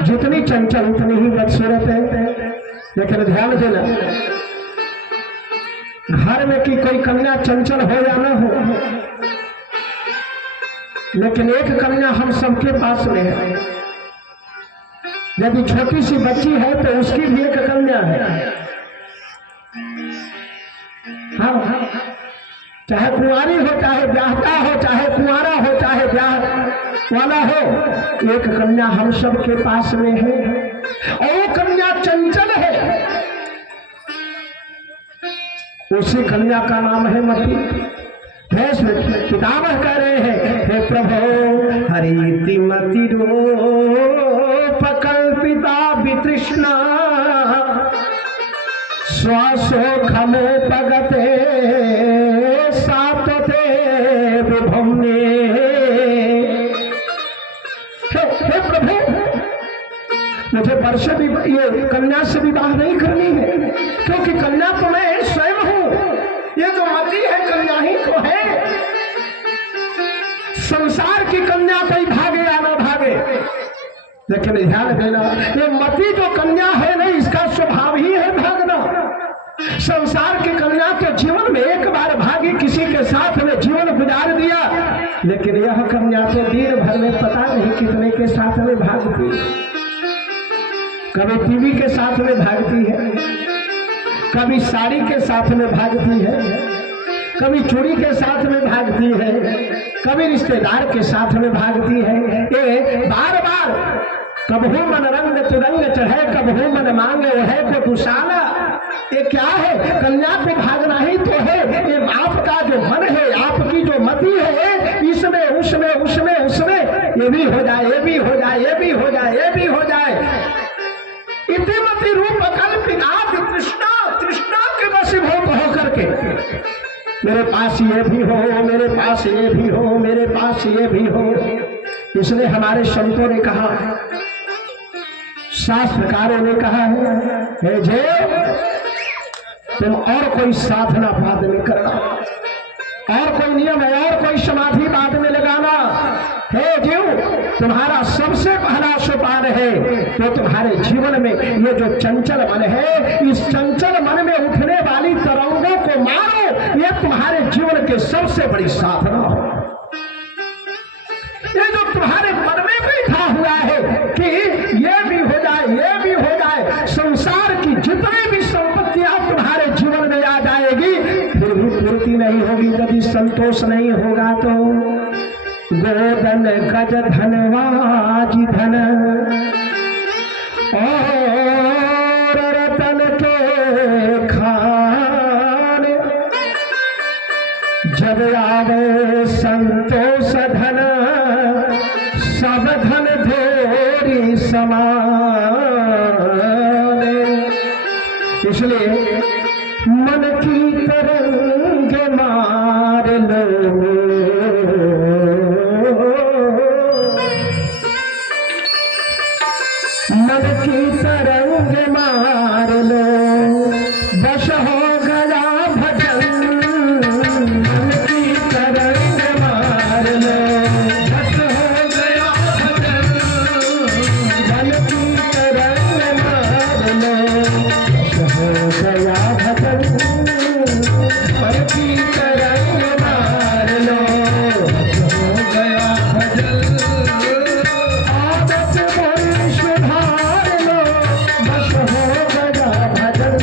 जितनी चंचल उतनी ही बदसूरत है। लेकिन ध्यान देना, घर में की कोई कन्या चंचल हो या ना हो, लेकिन एक कन्या हम सबके पास में है। यदि छोटी सी बच्ची है तो उसकी भी एक कन्या है। हाँ, चाहे कुंवारी हो, चाहे ब्याहता हो, चाहे कुंवारा हो, चाहे ब्याह वाला हो, एक कन्या हम सबके पास में है और वो कन्या चंचल है। उसी कन्या का नाम है मती। पितामह कह रहे हैं, हे प्रभु हरिति मति रूप कल्पिता वितृष्णा श्वासो खमोपगते सात्वते विभुम्ने। हे प्रभु, मुझे वर्ष भी ये कन्या से विवाह नहीं करनी है, क्योंकि कन्या तो मैं स्वयं हूं। ये जो मती है कन्या ही तो है। संसार की कन्या कोई भागे या ना भागे, लेकिन ध्यान देना, ये मती जो कन्या है ना, इसका स्वभाव ही है भागना। संसार की कन्या के जीवन में एक बार भागी, किसी के साथ में जीवन गुजार दिया, लेकिन यह कन्या तो दिन भर में पता नहीं कितने के साथ में भागती। कभी टीवी के साथ में भागती है, कभी साड़ी के साथ में भागती है, कभी चूड़ी के साथ में भागती है, कभी रिश्तेदार के साथ में भागती है। ये बार बार कबहू मन रंग तुरंग चढ़े, कबहू मन मांगे वह को दुशाला। ये क्या है? कन्या को भागना ही तो है। ये आपका जो मन है, आपकी जो मति है, इसमें उसमें उसमें उसमें ये भी हो जाए, ये भी हो जाए, ये भी हो जाए, ये भी हो जाए। इतिमति रूप कल्पिता तृष्णा, तृष्णा के वशीभूत होकर के मेरे पास ये भी हो, मेरे पास ये भी हो, मेरे पास ये भी हो। इसलिए हमारे संतों ने कहा, शास्त्रकारों ने कहा है, हे जीव तुम और कोई साधना बाद में करना, और कोई नियम है, और कोई समाधि बाद में लगाना। हे जीव, तुम्हारा सबसे पहला सोपान है तो तुम्हारे जीवन में ये जो चंचल मन है, इस चंचल मन में उठने वाली तरंगों को मारो। ये तुम्हारे जीवन के सबसे बड़ी साधना हो। ये जो तुम्हारे मन में बैठा हुआ है कि ये भी हो जाए, ये भी हो जाए, संसार की जितनी भी संपत्तियां तुम्हारे जीवन में आ जाएगी, फिर भी पूर्ति नहीं होगी यदि संतोष नहीं होगा। तो गोधन गज धनवाज धन और रतन के खान, जब आवे संतोष धन सब धन धोरी समान। इसलिए मन की तरंग मार लो, मन की तरंग मार लो, बस हो गया भजन। मन की तरंग मार लो, बस हो गया भजन। मन की तरंग मार लो, बस हो गया भजन। मन की तरंग मार लो, बस हो गया भजन।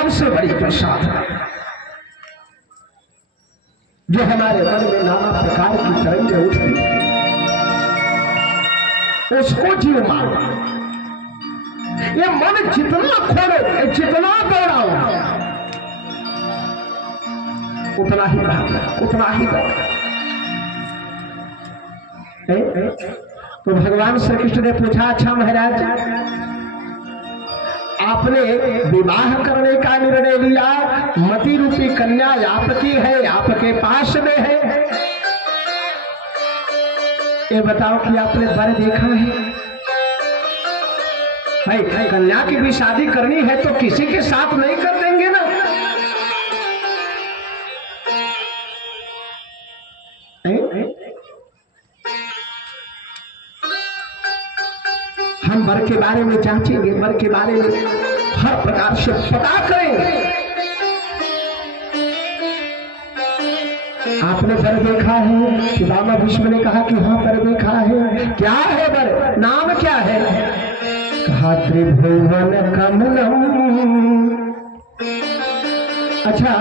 सबसे बड़ी जो साधना जो हमारे मन में नाना प्रकार की तरंगें उठती है, उसको जीव मारना। ये मन जितना खोले, जितना दौड़ाओ, उतना ही भागना, उतना ही दौड़ना। तो भगवान श्री कृष्ण ने पूछा, अच्छा महाराज, आपने विवाह करने का निर्णय लिया, मति रूपी कन्या आपकी है, आपके पास में है, ये बताओ कि आपने वर देखा है? कन्या की भी शादी करनी है तो किसी के साथ नहीं कर देंगे ना। हम वर के बारे में जांचेंगे, वर के बारे में हर प्रकार से पता करेंगे। आपने वर देखा है? पितामह भीष्म ने कहा कि हाँ वर देखा है। क्या है वर? नाम क्या है? कहा त्रिभुवन कमलम। अच्छा,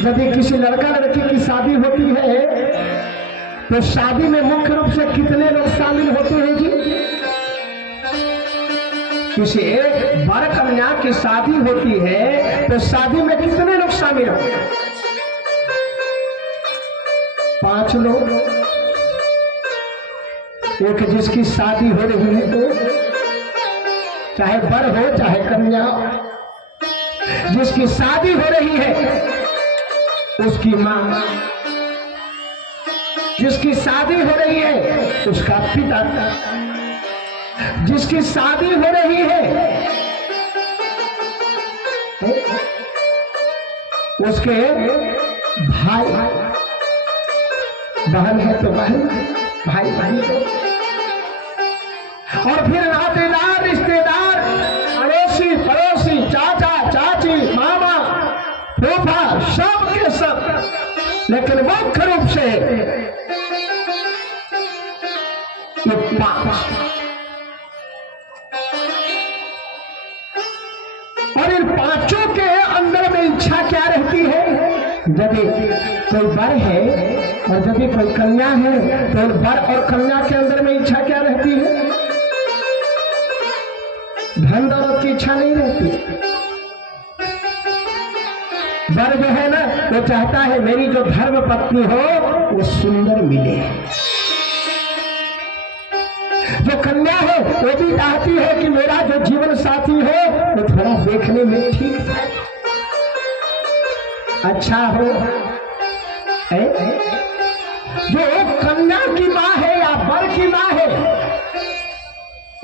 जब किसी लड़का लड़की की शादी होती है तो शादी में मुख्य रूप से कितने लोग शामिल होते हैं जी? किसी वर कन्या की शादी होती है तो शादी में कितने लोग शामिल होते हैं? 5 लोग। एक जिसकी शादी हो रही है तो चाहे वर हो चाहे कन्या हो, जिसकी शादी हो रही है उसकी मां, जिसकी शादी हो रही है उसका पिता, जिसकी शादी हो रही है उसके भाई, बहन है तो बहन, भाई भाई तो, और फिर नातेदार, रिश्तेदार, अड़ोसी पड़ोसी, चाचा चाची, मामा फूफा, सब के सब। लेकिन मुख्य रूप से ये 5, और इन 5 के अंदर में इच्छा क्या रहती है? यदि कोई वर है और यदि कोई कन्या है तो वर और कन्या के अंदर में इच्छा क्या रहती है? धन दौलत की इच्छा नहीं रहती। वर जो है ना वो चाहता है मेरी जो धर्म पत्नी हो वो सुंदर मिले। जो कन्या है वो भी चाहती है कि मेरा जो जीवन साथी हो वो थोड़ा देखने में ठीक है, अच्छा हो। जो कन्या की मां है या वर की मां है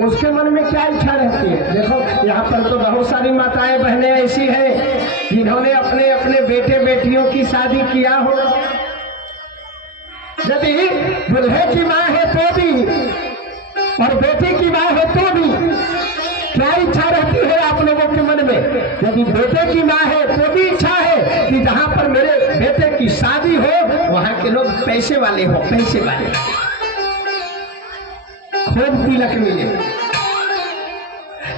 उसके मन में क्या इच्छा रहती है? देखो यहाँ पर तो बहुत सारी माताएं बहनें ऐसी हैं जिन्होंने अपने अपने बेटे बेटियों की शादी किया हो। यदि दूल्हे की मां है तो भी और बेटे की मां है तो भी क्या इच्छा रहती है आप लोगों के मन में? यदि बेटे की मां है तो भी इच्छा है कि जहां पर मेरे बेटे की शादी हो वहां के लोग पैसे वाले हो, पैसे वाले, खूब तिलक मिले।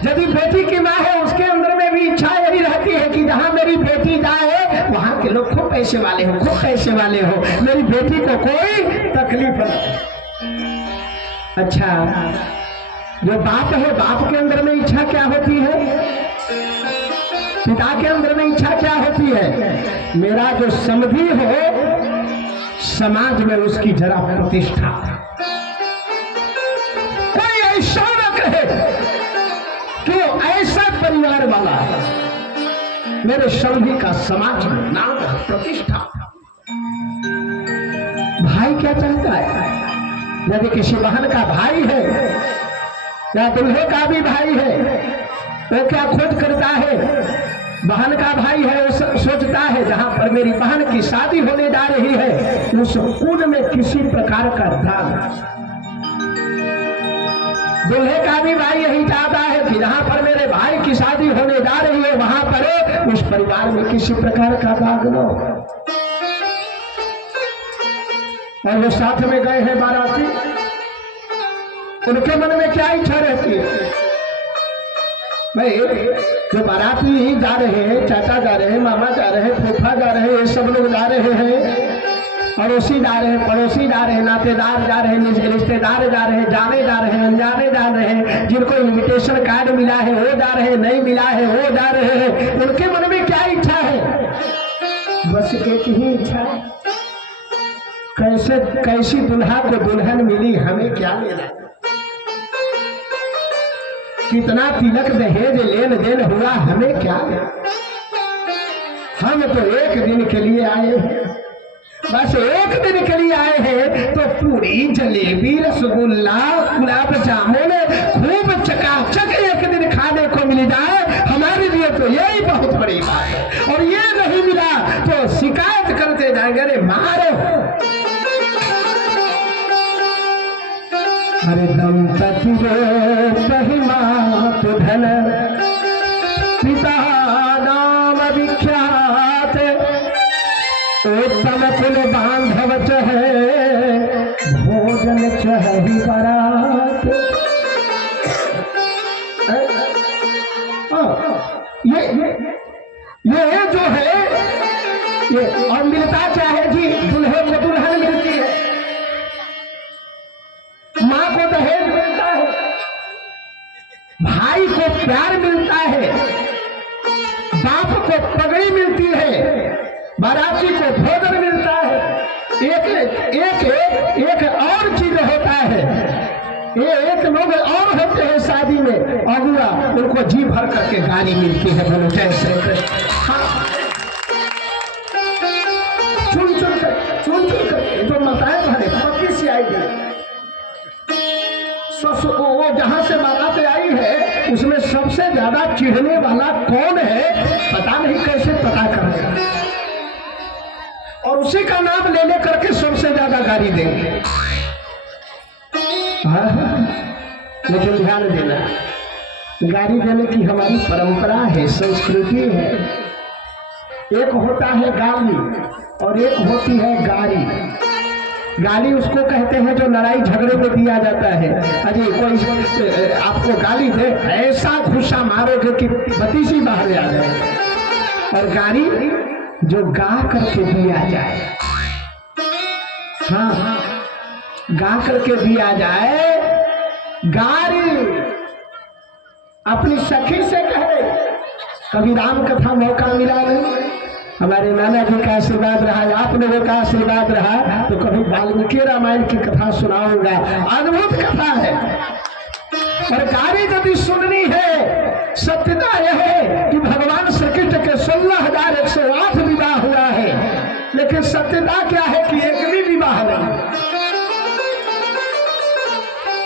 यदि बेटी की मां है उसके अंदर में भी इच्छा यही रहती है कि जहां मेरी बेटी जाए वहां के लोग खूब पैसे वाले हो, खूब पैसे वाले हो, मेरी बेटी को कोई तकलीफ नहीं। अच्छा, जो बाप है बाप के अंदर में इच्छा क्या होती है? पिता के अंदर में इच्छा क्या होती है? मेरा जो समधी हो समाज में उसकी जरा प्रतिष्ठा, कोई ऐसा न कहे कि वो ऐसा परिवार वाला है, मेरे समधी का समाज में नाम प्रतिष्ठा। भाई क्या चाहता है? यदि किसी बहन का भाई है या दूल्हे का भी भाई है तो क्या खोज करता है? बहन का भाई है वो सोचता है जहां पर मेरी बहन की शादी होने जा रही है उस कुल में किसी प्रकार का दाग। दूल्हे का भी भाई यही चाहता है कि जहां पर मेरे भाई की शादी होने जा रही है वहां पर उस परिवार में किसी प्रकार का दाग न हो। और वो साथ में गए हैं बाराती, उनके मन में क्या इच्छा रहती है? भाई जो बाराती जा रहे हैं, चाचा जा रहे हैं, मामा जा रहे हैं, फूफा जा रहे हैं, ये सब लोग जा रहे हैं, अड़ोसी जा रहे हैं, पड़ोसी जा रहे हैं, नातेदार जा रहे हैं, रिश्तेदार जा रहे हैं, जाने जा रहे हैं, अनजाने जा रहे हैं, जिनको इनविटेशन कार्ड मिला है वो जा रहे हैं, नहीं मिला है वो जा रहे हैं। उनके मन में क्या इच्छा है? बस एक ही इच्छा है, कैसी दुल्हा को दुल्हन मिली, हमें क्या लेना। कितना तिलक दहेज लेन देन हुआ, हमें क्या लेना। हम तो एक दिन के लिए आए हैं, बस एक दिन के लिए आए हैं, तो पूरी जलेबी रसगुल्ला गुलाब जामुन खूब चकाचक एक दिन खाने को मिल जाए, हमारे लिए तो यही बहुत बड़ी बात है। और ये नहीं मिला तो शिकायत करते जाएंगे, अरे मारो। अरे दंपति महिमा तो धन पिता नाम विख्यात, उत्तम कुल बांधव चहे भोजन चही बरात। ये जो है ये, और मिलता चाहे जी, दुल्हे को दुल्हन मिलती है, माँ को दहेज मिलता है, भाई को प्यार मिलता है, बाप को पगड़ी मिलती है, बाराती को भोजन मिलता है। एक और चीज होता है, एक लोग और होते हैं शादी में अगुआ, उनको जी भर करके गाली मिलती है, बोलो जय श्री कृष्ण। हाँ, चुन चुन कर जो माताएं भरे पक्की सी आएगी, वो जहां से बारात आई है उसमें सबसे ज्यादा चिढ़ने वाला कौन है पता नहीं, कैसे पता करेगा, और उसी का नाम ले करके सबसे ज्यादा गाली देंगे। लेकिन ध्यान देना, गाली देने की हमारी परंपरा है, संस्कृति है। एक होता है गाली और एक होती है गारी। गाली उसको कहते हैं जो लड़ाई झगड़े में दिया जाता है। अजी कोई आपको गाली दे, ऐसा घुसा मारोगे कि बतीसी बाहर आ जाए। और गाली जो गा करके दिया जाए, हाँ हाँ, गा करके दिया जाए। गाली अपनी सखी से कहे, कभी राम कथा मौका मिला नहीं, हमारे नाना जी का आशीर्वाद रहा, आप लोगों का आशीर्वाद रहा, तो कभी वाल्मीकि रामायण की कथा सुनाऊंगा, अद्भुत कथा है। और गाली यदि सुननी है, सत्यता यह है कि भगवान श्री कृष्ण के 16,108 विवाह हुआ है, लेकिन सत्यता क्या है कि एक भी विवाह नहीं।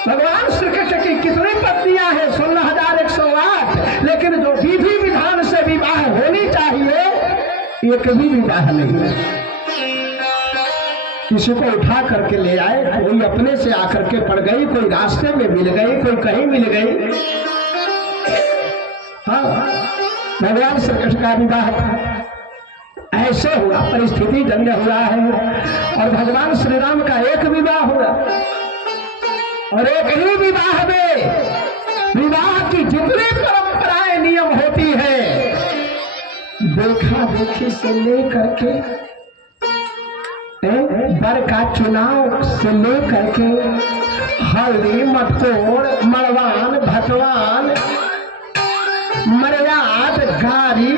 भगवान श्री कृष्ण की कितनी पत्नियां हैं? 16,108, लेकिन जो विधि विधान से विवाह होनी चाहिए एक भी विवाह नहीं। किसी को उठा करके ले आए, कोई अपने से आकर के पड़ गई, कोई रास्ते में मिल गई, कोई कहीं मिल गई। हाँ, भगवान श्री कृष्ण का विवाह ऐसे हुआ, परिस्थिति जन्य हुआ है। और भगवान श्री राम का एक विवाह हुआ, और एक ही विवाह में विवाह की जितनी परंपराएं नियम होती है, देखा देखी से लेकर के बर का चुनाव से लेकर के हल्दी मटकोर मड़वान भटवान मर्याद गारी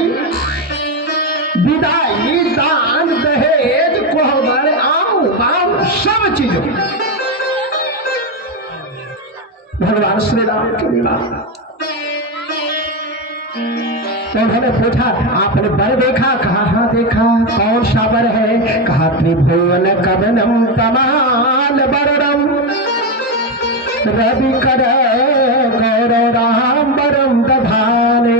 विदाई दान दहेज कोहबर आऊ बाऊ सब चीजों भगवान श्री राम के विवाह। तो उन्होंने पूछा, आपने बर देखा? कहा हाँ देखा। कौन सा बर है? कहा त्रिभुवन कवनम तमाल बरम रवि कर गौरव राम बरम दधाने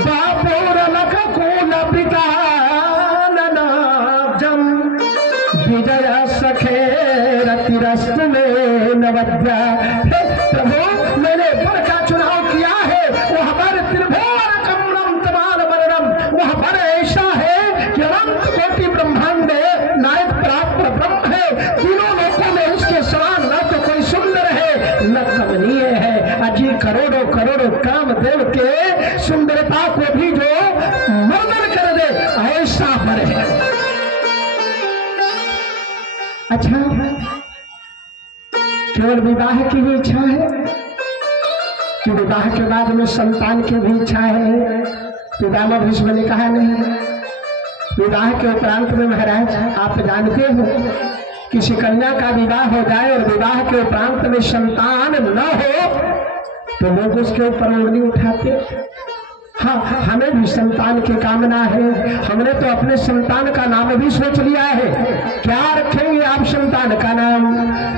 बापुर लख कुल पिताननाब्जम विजय सखे रतिरस्त में नवद्या। प्रभु, मैंने बर का चुनाव किया है, वह बर त्रिभुवन कमलम तमाल बरम, वह बर ऐसा है कि अनंत कोटि ब्रह्मांड नायक प्राप्त ब्रह्म है, तीनों लोकों में उसके समान न तो कोई सुंदर है न कमनीय है। अजी करोड़ों करोड़ों काम अच्छा केवल विवाह की भी इच्छा है कि विवाह के बाद में संतान की भी इच्छा है? पितामह भीष्म ने कहा नहीं। विवाह के उपरांत में महाराज आप जानते हो किसी कन्या का विवाह हो जाए और विवाह के उपरांत में संतान न हो तो लोग उसके ऊपर उंगली उठाते। हाँ, हमें भी संतान की कामना है, हमने तो अपने संतान का नाम भी सोच लिया है। क्या रखेंगे आप संतान का नाम?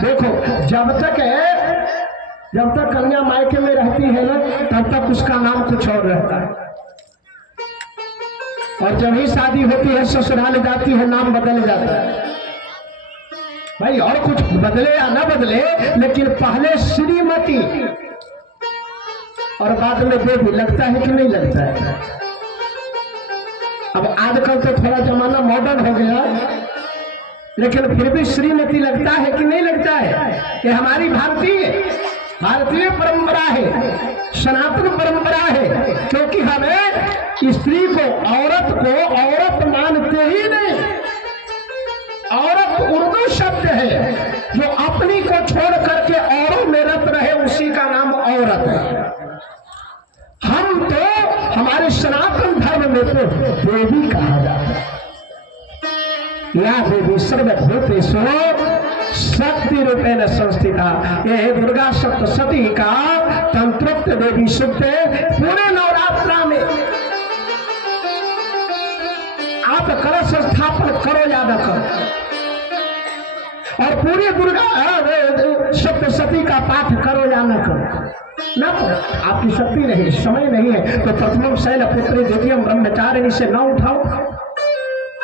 देखो, जब तक कन्या मायके में रहती है ना, तब तक उसका नाम कुछ और रहता है, और जब ही शादी होती है ससुराल जाती है नाम बदल जाता है। भाई और कुछ बदले या ना बदले, लेकिन पहले श्रीमती और बाद में बेबी लगता है कि नहीं लगता है? अब आजकल तो थोड़ा जमाना मॉडर्न हो गया, लेकिन फिर भी श्रीमती लगता है कि नहीं लगता है? कि हमारी भारतीय परंपरा है, सनातन परंपरा है, क्योंकि हमें स्त्री को औरत मानते ही नहीं। औरत उर्दू शब्द है, जो अपनी को छोड़ करके औरों में रत रहे उसी का नाम औरत है। हम तो हमारे सनातन धर्म में तो देवी कहा जाता है। या देवी सर्वभूतेषु शक्ति रूपेण संस्थिता। यह दुर्गा सप्तशती का तंत्रोक्त देवी सूक्त पूरे नवरात्रा में आप कलश स्थापन करो या न करो, और पूरी दुर्गा सप्तशती का पाठ करो या न करो, ना आपकी शक्ति नहीं, समय नहीं है तो प्रथमम शैल पुत्री द्वितीयम ब्रह्मचारिणी से न उठाओ।